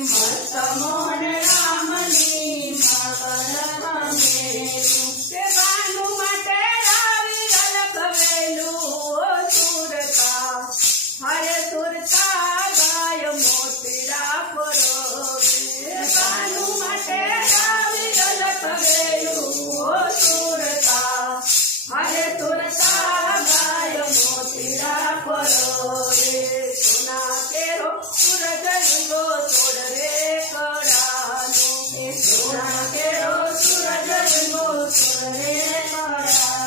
मोहन रामनी मगन मेरू के बानु मटे रावी अलख वेलू सुरता हरे सुरता गाय मोतीरा परोवे बानु मटे रावी अलख वेलू सुरता हरे सुरता गाय मोतीरा परोवे सोना केरो सूरज गो छोड़ रे सोना केरो सूरज गो छोड़ रे